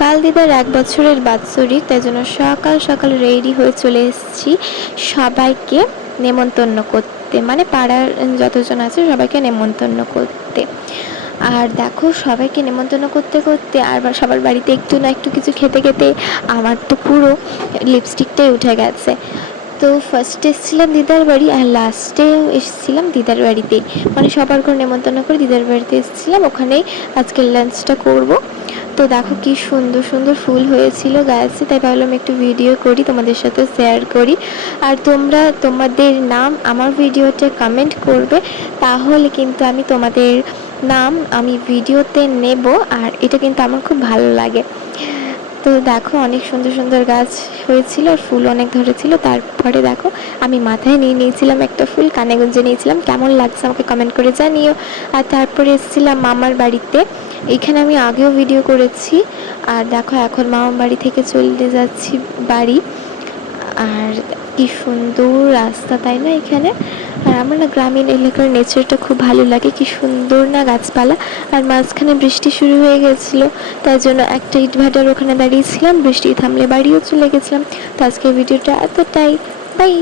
কাল দিদার 1 বছরের বাৎসরিক, তাই জন্য সকাল সকাল রেডি হয়ে চলে এসেছি সবাইকে নেমন্তন্ন করতে, মানে পাড়ার যতজন আছে সবাইকে নেমন্তন্ন করতে। আর দেখো সবাইকে নেমন্তন্ন করতে করতে আর সবার বাড়িতে একটু না একটু কিছু খেতে খেতে আমার তো পুরো লিপস্টিকটাই উঠে গেছে। তো ফার্স্টে এসেছিলাম দিদার বাড়ি আর লাস্টে এসেছিলাম দিদার বাড়িতে, মানে সবার ঘর নেমন্তন্ন করে দিদার বাড়িতে এসেছিলাম, ওখানেই আজকের লাঞ্চটা করব। তো দেখো কি সুন্দর সুন্দর ফুল হয়েছিল গাছে, তাই ভাবলাম একটু ভিডিও করি, তোমাদের সাথে শেয়ার করি। আর তোমরা তোমাদের নাম আমার ভিডিওতে কমেন্ট করবে, তাহলে কিন্তু আমি তোমাদের নাম আমি ভিডিওতে নেব, আর এটা কিন্তু আমার খুব ভালো লাগে। তো দেখো অনেক সুন্দর সুন্দর গাছ হয়েছিল আর ফুল অনেক ধরেছিল। তারপরে দেখো আমি মাথায় নিয়ে নিয়েছিলাম একটা ফুল, কানে গুঁজে নিয়েছিলাম, কেমন লাগছে আমাকে কমেন্ট করে জানিও। আর তারপরে এসেছিলাম মামার বাড়িতে, এখানে আমি আগেও ভিডিও করেছি। আর দেখো এখন মামার বাড়ি থেকে চলে যাচ্ছি বাড়ি। আর কি সুন্দর রাস্তা, তাই না এখানে। আর আমার না গ্রামীণ এলাকার নেচারটা খুব ভালো লাগে, কি সুন্দর না গাছপালা। আর মাঝখানে বৃষ্টি শুরু হয়ে গেছিলো, তাই জন্য একটা ইটভাটার ওখানে দাঁড়িয়েছিলাম, বৃষ্টি থামলে বাড়িও চলে গেছিলাম। তো আজকের ভিডিওটা এতটাই, বাই।